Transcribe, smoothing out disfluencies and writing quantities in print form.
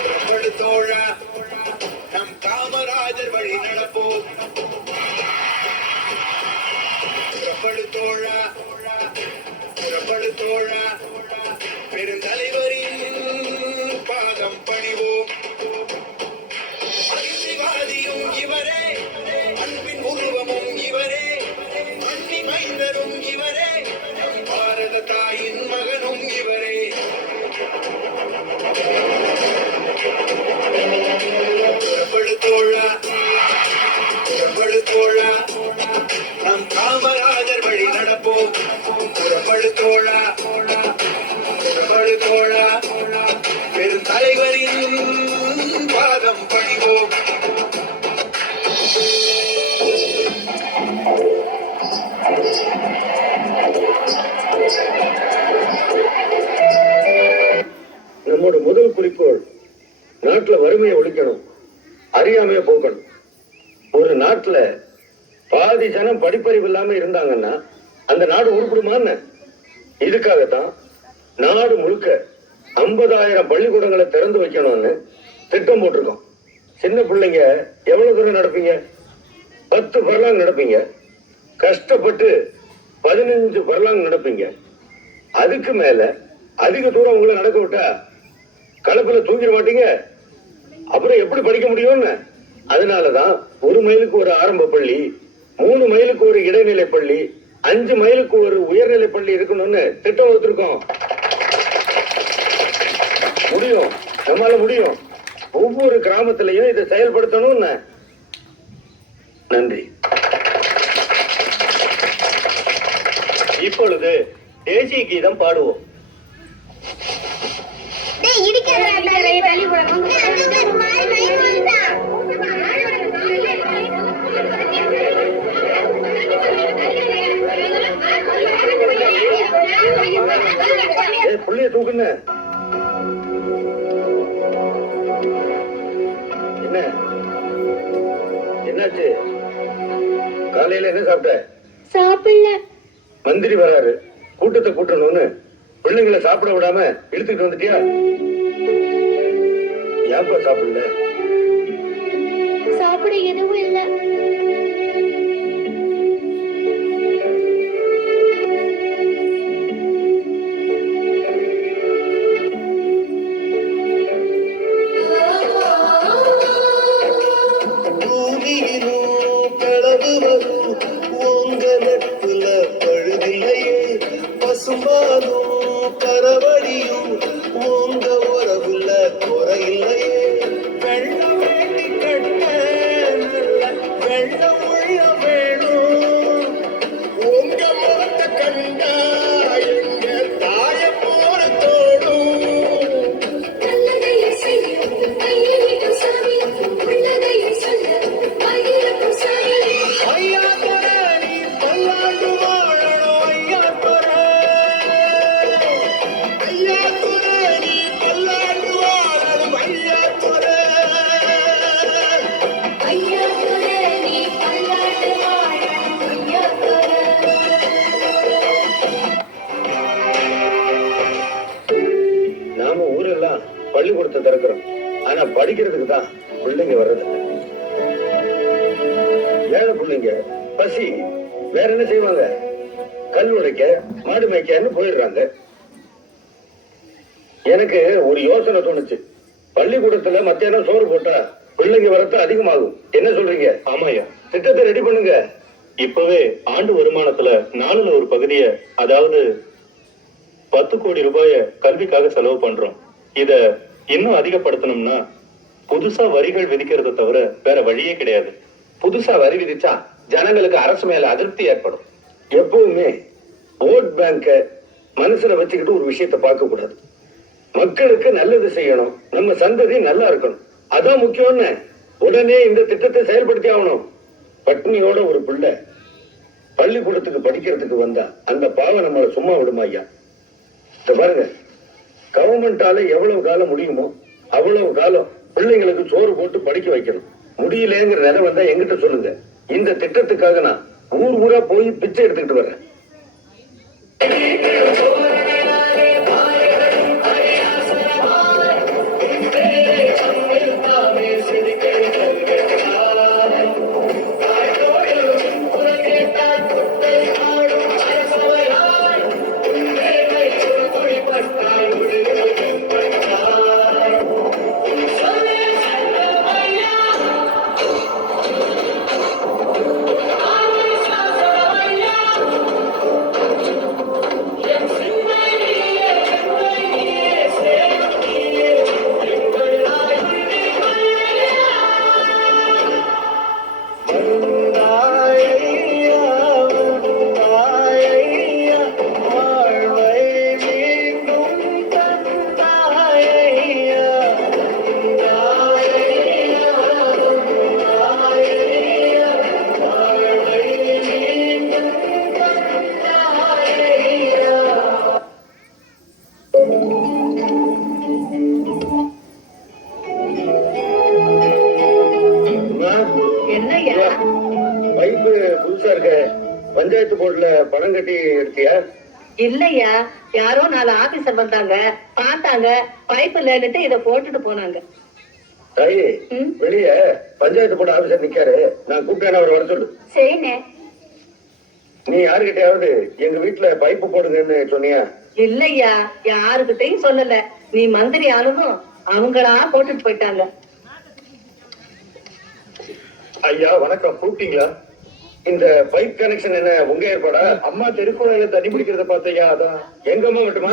புறப்படுத்தோழா நம் காமராஜர் வழி நடப்போம். புறப்படுத்தோழா புறப்படுத்தோழா பெருந்தலைவரின் பாதம் பணிவோம். அகிம்சைவாதியும் இவரே, அன்பின் உருவமும் இவரே, அன்னி மைந்தரும் இவரே, பாரத தாயின் மகனும் இவரே. புறப்படுத்தோழா புறப்படுத்தோழா நம் காமராஜர் வழி நடப்போம். புறப்படுத்தோழா புறப்படுத்தோழா பெருந்தலைவரின் பாதம் பணிவோம். நம்மோட முதல் குறிக்கோள் நாட்டுல வறுமையை ஒழிக்கணும், அறியாமைய போக்கணும். ஒரு நாட்டுல பாதி ஜனம் படிப்பறிவு இல்லாம இருந்தாங்கன்னா அந்த நாடு உருப்படுமான்னு இதுக்காகத்தான் நாடு முழுக்க 50,000 பள்ளிக்கூடங்களை திறந்து வைக்கணும்னு திட்டம் போட்டிருக்கோம். சின்ன பிள்ளைங்க எவ்வளவு தூரம் நடப்பீங்க? 10 பர்லாங் நடப்பீங்க. கஷ்டப்பட்டு 15 பர்லாங் நடப்பீங்க. அதுக்கு மேல அதிக தூரம் உங்களை நடக்க விட்டா கலப்புல தூக்கிட மாட்டீங்க. அப்புறம் எப்படி படிக்க முடியும்னு. அதனாலதான் 1 மைலுக்கு ஒரு ஆரம்ப பள்ளி, 3 மைலுக்கு ஒரு இடைநிலை பள்ளி, 5 மைலுக்கு ஒரு உயர்நிலை பள்ளி இருக்கணும்னு திட்டம் வகுத்திருக்கோம். முடியும், நம்மால முடியும். ஒவ்வொரு கிராமத்திலையும் இதை செயல்படுத்தணும்னு. நன்றி. இப்பொழுது தேசிய கீதம் பாடுவோம். புள்ளிய தூக்குன்னு. என்ன என்னாச்சு? காலையில என்ன சாப்பிட்ட? சாப்பிடல. மந்திரி வராரு, கூட்டத்தை கூட்டணும்னு பிள்ளைங்களை சாப்பிட விடாம இழுத்துட்டு வந்துட்டியா? ஏப்பா சாப்பிடல? சாப்பிட எதுவும் இல்ல. கரவடியும் உங்க உறவுல குறையில்லையே. வெள்ளம் வேண்டி கட்ட வெள்ளம் உள்ள வேணும். உங்க முகத்தை கண்டா எங்க தாய போற தோடும். ஐயா துற நீ பல்லாண்டு வாழணும். ஐயா துற ஐயா துற நீ பல்லாண்டு வாழணும். ஐயா துற ஐயா துற நீ பல்லாண்டு வாழணும். ஐயா துற. நாம ஊரெல்லாம் பள்ளிக்கூடத்தை திறக்கிறோம், ஆனா படிக்கிறதுக்கு தான் பிள்ளைங்க வர்றது. ஏழை பிள்ளைங்க பசி வேற என்ன செய்வாங்க? கல் உடைக்க, மாடு மேய்க்கன்னு போயிடுறாங்க. எனக்கு ஒரு யோசனை தோணுச்சு. பள்ளிக்கூடத்துல மத்தியானம் சோறு போட்டா பிள்ளைங்க வரத்து அதிகமாகும். என்ன சொல்றீங்க? ஆமாயா, திட்டத்தை ரெடி பண்ணுங்க. இப்பவே ஆண்டு வருமானத்துல 4ல் ஒரு பகுதியை, அதாவது 10 கோடி ரூபாய கல்விக்காக செலவு பண்றோம். இத இன்னும் அதிகப்படுத்தணும்னா புதுசா வரிகள் விதிக்கிறத தவிர வேற வழியே கிடையாது. புதுசா வரி விதிச்சா ஜனங்களுக்கு அரசு மேல அதிருப்தி ஏற்படும். எப்பவுமே ஓட் பேங்க மனசுல வச்சுக்கிட்டு ஒரு விஷயத்தை பார்க்க கூடாது. மக்களுக்கு நல்லது செய்யணும், நம்ம சந்ததி நல்லா இருக்கணும், அதான் முக்கியம்னு உடனே இந்த திட்டத்தை செயல்படுத்தி ஆகணும். பட்னியோட ஒரு பிள்ளை பள்ளிக்கூடத்துக்கு படிக்கிறதுக்கு வந்தா அந்த பாவம் நம்மளை சும்மா விடுமா ஐயா? பாருங்க, கவர்மெண்டால எவ்வளவு காலம் முடியுமோ அவ்வளவு காலம் பிள்ளைங்களுக்கு சோறு போட்டு படிக்க வைக்கணும். முடியலங்கிற நிலை வந்தா எங்கிட்ட சொல்லுங்க. இந்த திட்டத்துக்காக நான் ஊர் ஊரா போய் பிச்சை எடுத்துக்கிட்டு வர்றேன். என்னய்யா? பைப்பு புதுசா இருக்க, பஞ்சாயத்து போர்டுல பணம் கட்டி எடுத்தியா? இல்லையா, யாரோ 4 ஆபீசர் வந்தாங்க, பார்த்தாங்க, பைப் இல்லன்னுட்டு இத போட்டுட்டு போனாங்க. தாயி, ம். வெளிய பஞ்சாயத்து போர்டு ஆபீசர் நிக்காரு, நான் கூப்பிட்டேன், அவர் வர சொல்லு. சரிண்ணே. நீ யாருகிட்டயாவது எங்க வீட்டுல பைப்பு போடுங்கன்னு சொன்னியா? இல்லையா, யாருகிட்டயும் சொல்லல. நீ மந்திரி ஆனதும் அவங்களா போட்டுட்டு போயிட்டாங்க. ஐயா வணக்கம், கூப்பிட்டீங்களா? இந்த பைப் கனெக்ஷன் என்ன உங்க ஏற்பாடா? அம்மா தெருக்குழாயில தண்ணி பிடிக்கிறத பார்த்தையா? அதான் எங்க அம்மா மட்டுமா?